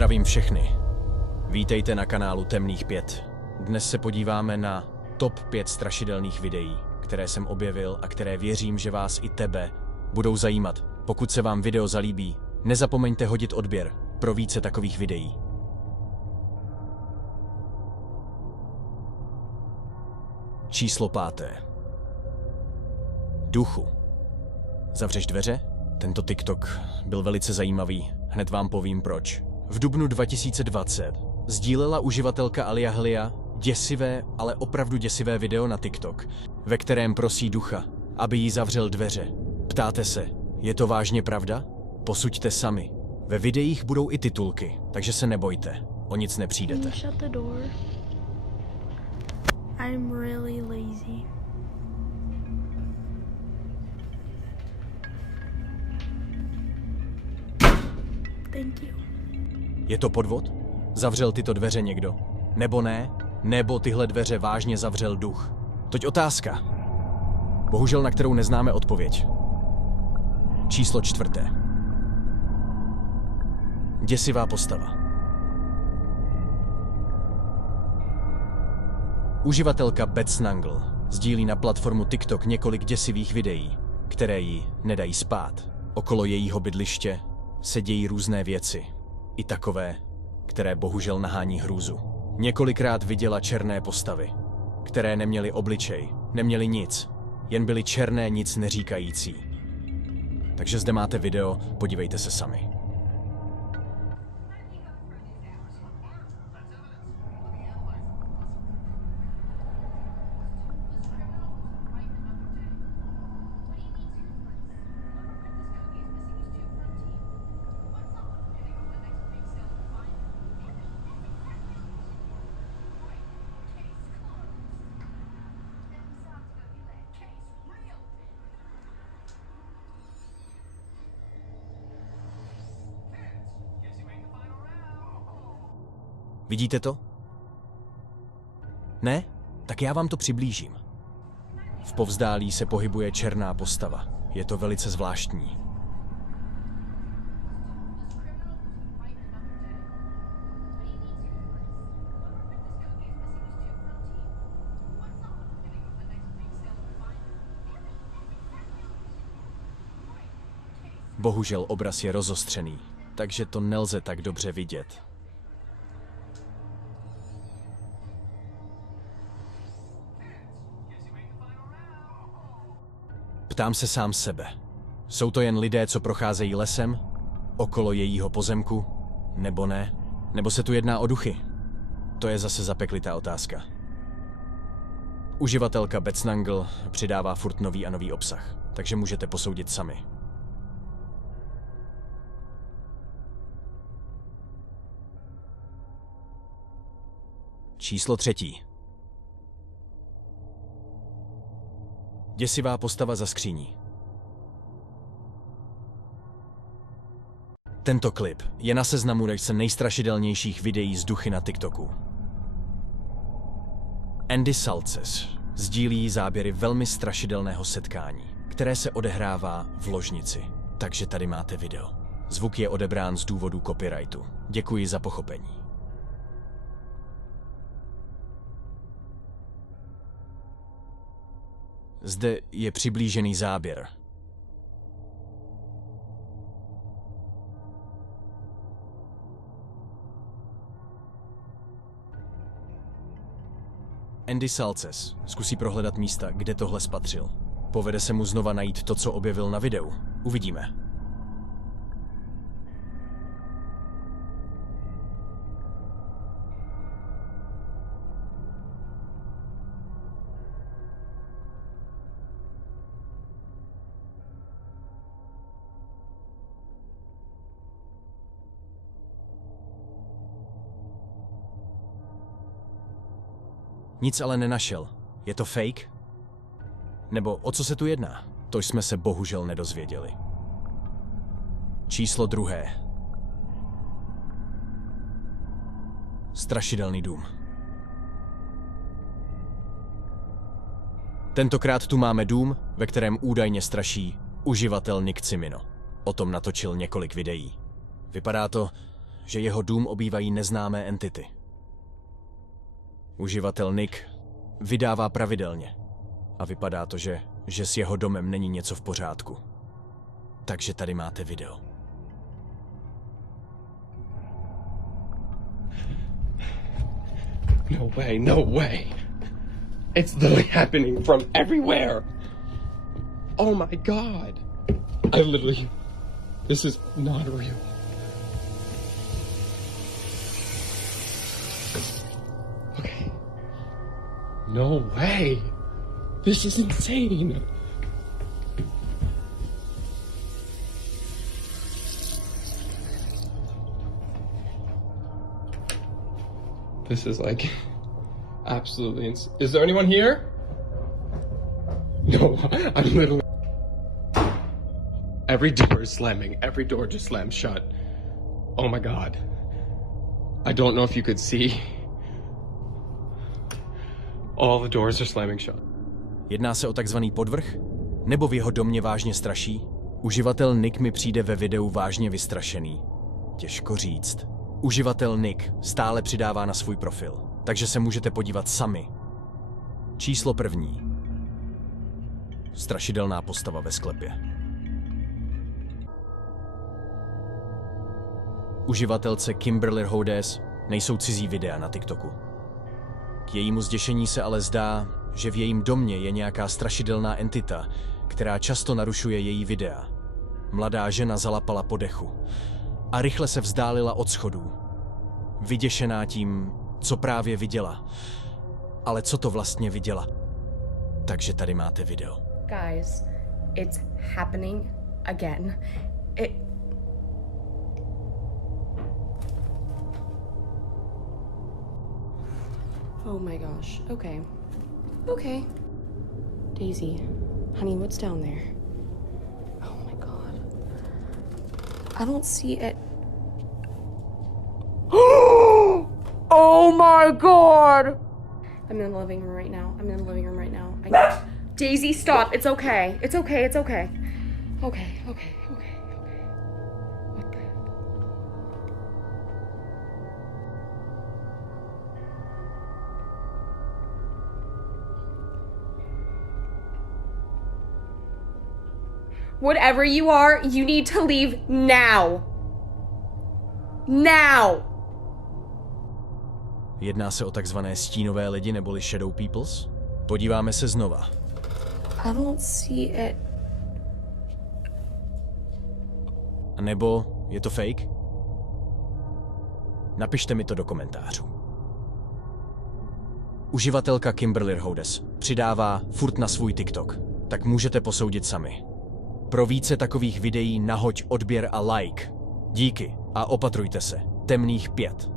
Zdravím všechny. Vítejte na kanálu Temných 5. Dnes se podíváme na top 5 strašidelných videí, které jsem objevil a které věřím, že vás i tebe budou zajímat. Pokud se vám video zalíbí, nezapomeňte hodit odběr pro více takových videí. Číslo 5. Duchu. Zavřeš dveře? Tento TikTok byl velice zajímavý, hned vám povím proč. V dubnu 2020 sdílela uživatelka Alia Hlia děsivé, ale opravdu děsivé video na TikTok, ve kterém prosí ducha, aby jí zavřel dveře. Ptáte se, je to vážně pravda? Posuďte sami. Ve videích budou i titulky, takže se nebojte, o nic nepřijdete. Shut the door. I'm really lazy. Thank you. Je to podvod? Zavřel tyto dveře někdo? Nebo ne? Nebo tyhle dveře vážně zavřel duch? Toť otázka. Bohužel na kterou neznáme odpověď. Číslo 4. Děsivá postava. Uživatelka Betsnangle sdílí na platformu TikTok několik děsivých videí, které jí nedají spát. Okolo jejího bydliště se dějí různé věci, i takové, které bohužel nahání hrůzu. Několikrát viděla černé postavy, které neměly obličej, neměly nic, jen byly černé, nic neříkající. Takže zde máte video, podívejte se sami. Vidíte to? Ne? Tak já vám to přiblížím. V povzdálí se pohybuje černá postava. Je to velice zvláštní. Bohužel obraz je rozostřený, takže to nelze tak dobře vidět. Ptám se sám sebe. Jsou to jen lidé, co procházejí lesem, okolo jejího pozemku, nebo ne? Nebo se tu jedná o duchy? To je zase zapeklitá otázka. Uživatelka Betsnangle přidává furt nový a nový obsah, takže můžete posoudit sami. Číslo 3. Děsivá postava za skříní. Tento klip je na seznamu nejstrašidelnějších videí z duchy na TikToku. Andy Salces sdílí záběry velmi strašidelného setkání, které se odehrává v ložnici. Takže tady máte video. Zvuk je odebrán z důvodu copyrightu. Děkuji za pochopení. Zde je přiblížený záběr. Andy Salces zkusí prohledat místa, kde tohle spatřil. Povede se mu znova najít to, co objevil na videu. Uvidíme. Nic ale nenašel. Je to fake? Nebo o co se tu jedná? To jsme se bohužel nedozvěděli. Číslo 2. Strašidelný dům. Tentokrát tu máme dům, ve kterém údajně straší uživatel Nick Cimino. O tom natočil několik videí. Vypadá to, že jeho dům obývají neznámé entity. Uživatel Nick vydává pravidelně a vypadá to, že s jeho domem není něco v pořádku. Takže tady máte video. No way, no way. It's literally happening from everywhere. Oh my god. This is not real. Okay. No way. This is insane. This is like absolutely insane. Is there anyone here? No, I'm literally. Every door is slamming. Every door just slams shut. Oh my god. I don't know if you could see. All the doors are slamming shut. Jedná se o takzvaný podvrh? Nebo v jeho domě vážně straší? Uživatel Nick mi přijde ve videu vážně vystrašený. Těžko říct. Uživatel Nick stále přidává na svůj profil, takže se můžete podívat sami. Číslo 1. Strašidelná postava ve sklepě. Uživatelce Kimberly Rhodes nejsou cizí videa na TikToku. K jejímu zděšení se ale zdá, že v jejím domě je nějaká strašidelná entita, která často narušuje její videa. Mladá žena zalapala po dechu a rychle se vzdálila od schodů. Vyděšená tím, co právě viděla. Ale co to vlastně viděla? Takže tady máte video. Guys, it's happening again. Oh my gosh. Okay. Okay. Daisy, honey, what's down there? Oh my god. I don't see it. Oh my god! I'm in the living room right now. Daisy, stop. It's okay. It's okay. Okay. What the? Whatever you are, you need to leave now. Now! Jedná se o takzvané stínové lidi neboli Shadow Peoples? Podíváme se znova. I don't see it. A nebo je to fake? Napište mi to do komentářů. Uživatelka Kimberly Rhodes přidává furt na svůj TikTok, tak můžete posoudit sami. Pro více takových videí nahoď odběr a like. Díky a opatrujte se. Temných 5.